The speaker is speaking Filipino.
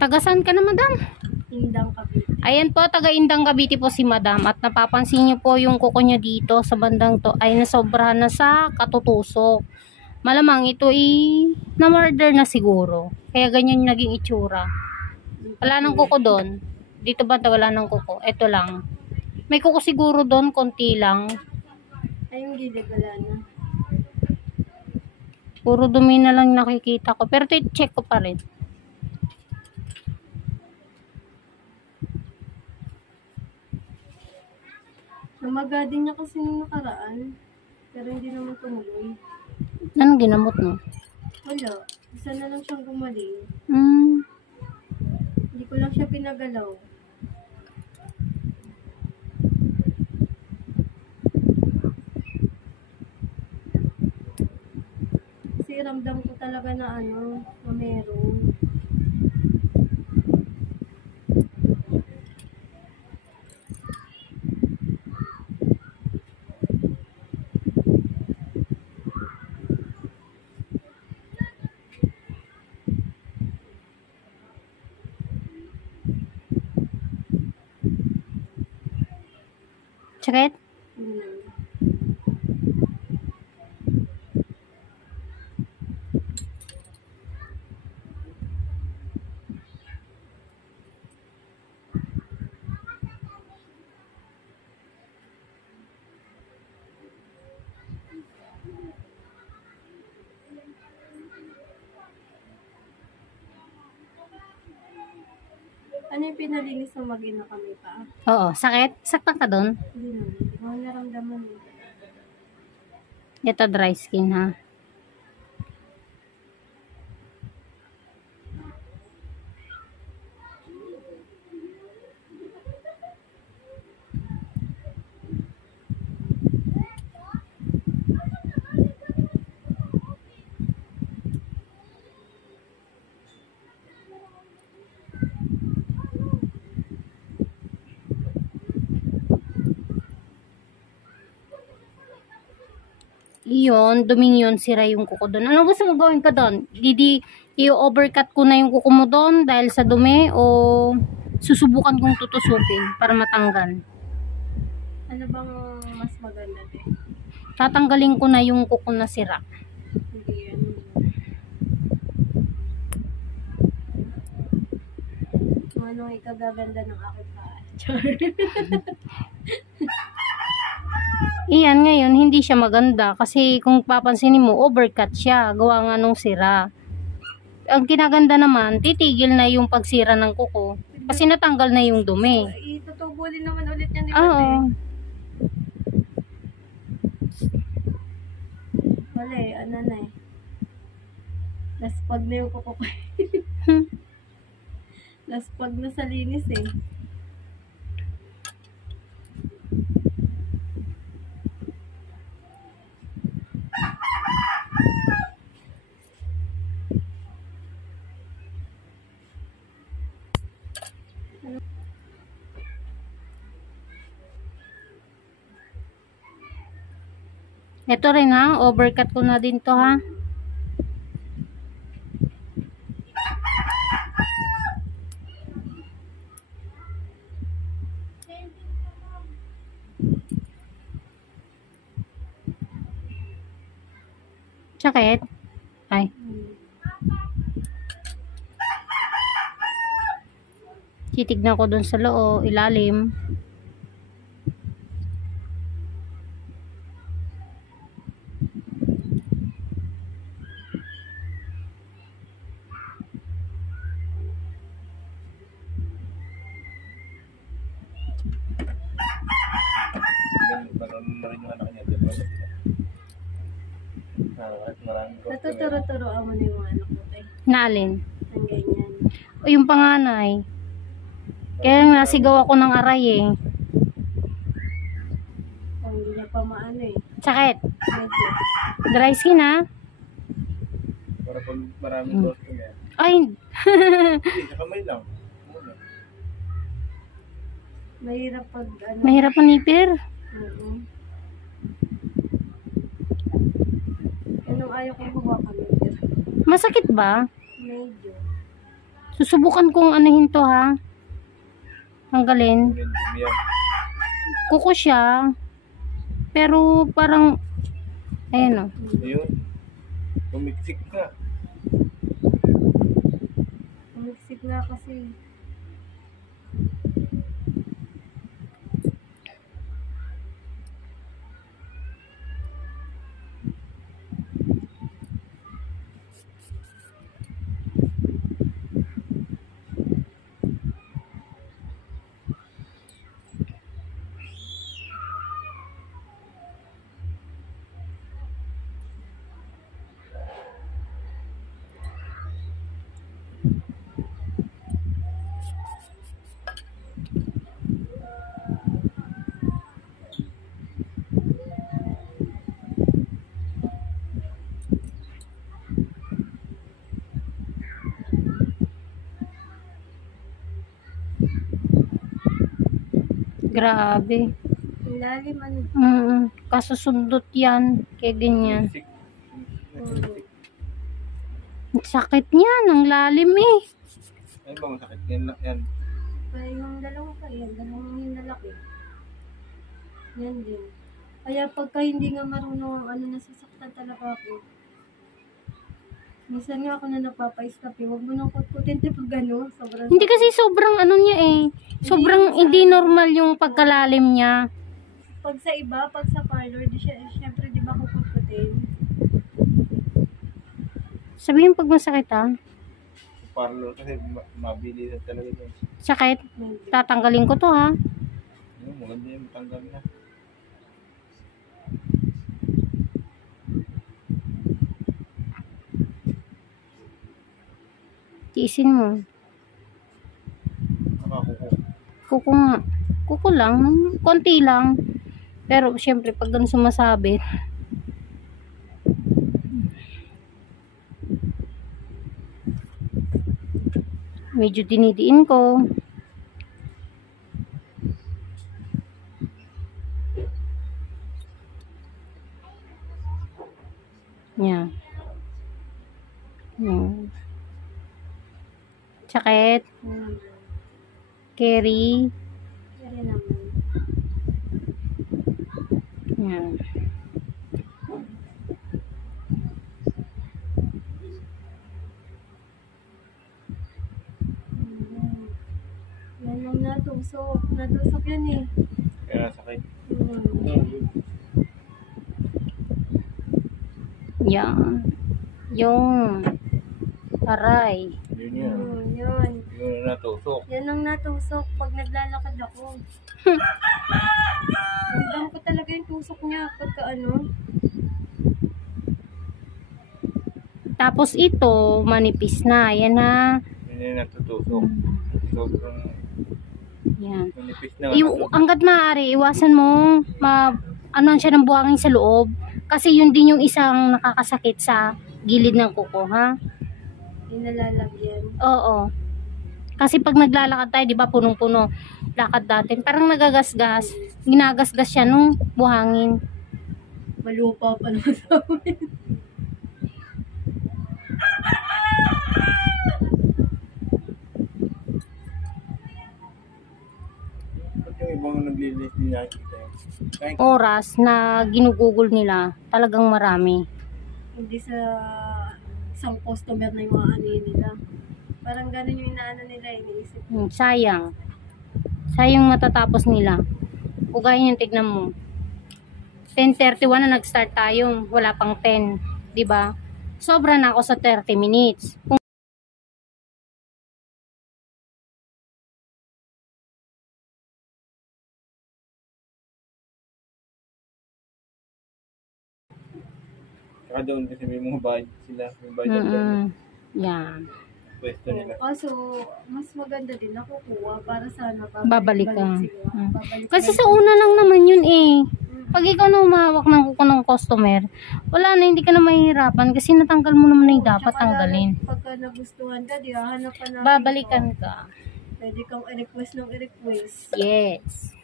Tagasan ka na, madam? Indang Cavite. Ayan po, taga Indang Cavite po si madam. At napapansin niyo po yung kuko niya dito sa bandang to ay nasobrahan na sa katutusok. Malamang ito na-murder na siguro. Kaya ganyan yung naging itsura. Wala nang kuko doon. Dito ba wala nang kuko? Ito lang. May kuko siguro doon, konti lang. Ay, yung gilid wala na. Puro dumi na lang nakikita ko. Pero check ko pa rin. Namaga din niya kasi nung nakaraan. Pero hindi naman tumuloy. Anong ginamot mo? Wala. Isa na lang siyang gumaling. Hindi ko lang siya pinagalaw. Kasi ramdam ko talaga na na meron. Sakit? Ano yung pinalinis ng mag-ina kami pa? Oo. Sakit? Saktan ka doon? Hindi naman. Mga naramdaman mo. Ito dry skin ha. Iyon, Dominion, sira yung kuko doon. Ano gusto mo gawin ka doon? I-overcut ko na yung kuko mo doon dahil sa dumi o susubukan kong tutusupin para matanggal? Ano bang mas maganda din? Tatanggalin ko na yung kuko na sira. Hindi yan. Anong ikagaganda ng aking paa? Iyan, ngayon, hindi siya maganda kasi kung papansinin mo, overcut siya. Gawa nga nung sira. Ang kinaganda naman, titigil na yung pagsira ng kuko kasi natanggal na yung dumi. Itutubo din naman ulit yan, di ba? Oo. Wala eh, ano na eh. Laspag na yung kuko ko. Laspag na sa linis eh. Ito rin ha, overcut ko na din to ha. Sakit? Ay. Titignan ko dun sa loob, ilalim. Natuturo-turoan mo na yung anak mo tayo. Naalin? Ang ganyan. O yung panganay. Kaya nasigaw ako ng aray eh. Kung hindi niya pa maano eh. Sakit? Medyo. Dry skin ha? Para pag maraming gusto niya. Ay! Hindi, sa kamay lang. Muna. Mahirap pag ano. Mahirap manipir. Anong ayaw kong hawakan. Masakit ba? Medyo. Susubukan kong anuhin to ha. Tanggalin. Medyo yan. Kuko siya. Pero parang, ayan o. Yun. Pumiksik ka. Umiksik nga kasi. Grabe. Ang lalim ano. Kasusundot yan. Kaya ganyan. Pumiksik. Ang sakit niyan. Ang lalim eh. Ay ba masakit? Yan lang yan. Kaya yung dalawa pa yan. Dalawang yung lalaki. Yan din. Kaya pagka hindi nga marunong ang ano, nasasaktan talaga ako. Minsan nga ako na napapa-stop eh. Huwag mo nang kutkutin pag gano'n. Sobrang Hindi kasi sobrang ano niya eh. Sobrang hindi normal yung pagkalalim niya. pag sa iba, pag sa parlor, di siya, syempre di ba kukutkutin? Sabihin pag masakit ha. Parlor kasi mabilis talaga yun. Sakit. Hindi. Tatanggalin ko to ha. Yun, maganda yung tanggal na. Tiisin mo. Nakakuko. Kuko nga. Kuko lang. Konti lang. Pero syempre pag ganun sumasabit. Medyo dinidiin ko. Yan. Yan. Sakit. Carry. Kaya naman. Yan. Yan ang natusok. Natusok yan eh. Kaya sakit. Yan. Yung aray. Yun yan. Yun. Yun ang natusok. Yan ang natusok pag naglalakad ako. Ramdam ko talaga yung tusok niya pagka ano. Tapos ito, manipis na. Yan ha. Yun yung natutusok. Sobrang Yan. manipis na. Hanggat maaari, iwasan mo ano siya ng buhangin sa loob. Kasi yun din yung isang nakakasakit sa gilid ng kuko, ha? Yung nalalagyan. Oo. Kasi pag naglalakad tayo, di ba, punong-puno lakad natin. Parang nagagasgas. Ginagasgas siya nung buhangin. Malupa pa naman sa amin. Ba't yung ibang naglilis din nakikita yun? Kahit Oras na ginugugol nila, talagang marami. Hindi sa isang customer na yung ano nila. Parang ganun yung inaano nila, iniisip. Sayang. Sayang matatapos nila. Ugayin yung tignan mo. 10:31 na nag-start tayo. Wala pang 10. 'Di ba? Sobra na ako sa 30 minutes. saka doon kasi may mga bayad sila. May bayad doon. Yan. Pwesto nila. Kaso, mas maganda din nakukuha para sana Babalikan. sila. Babalik Kasi na- sa una lang naman yun eh. Pag ikaw na umawak ng kuko ng customer, wala na, hindi ka na mahihirapan kasi natanggal mo naman na yung dapat Tsaka tanggalin. Pagka nagustuhan ka, di hahanap ka na. Babalikan ka. Pwede kang i-request ng i-request. Yes.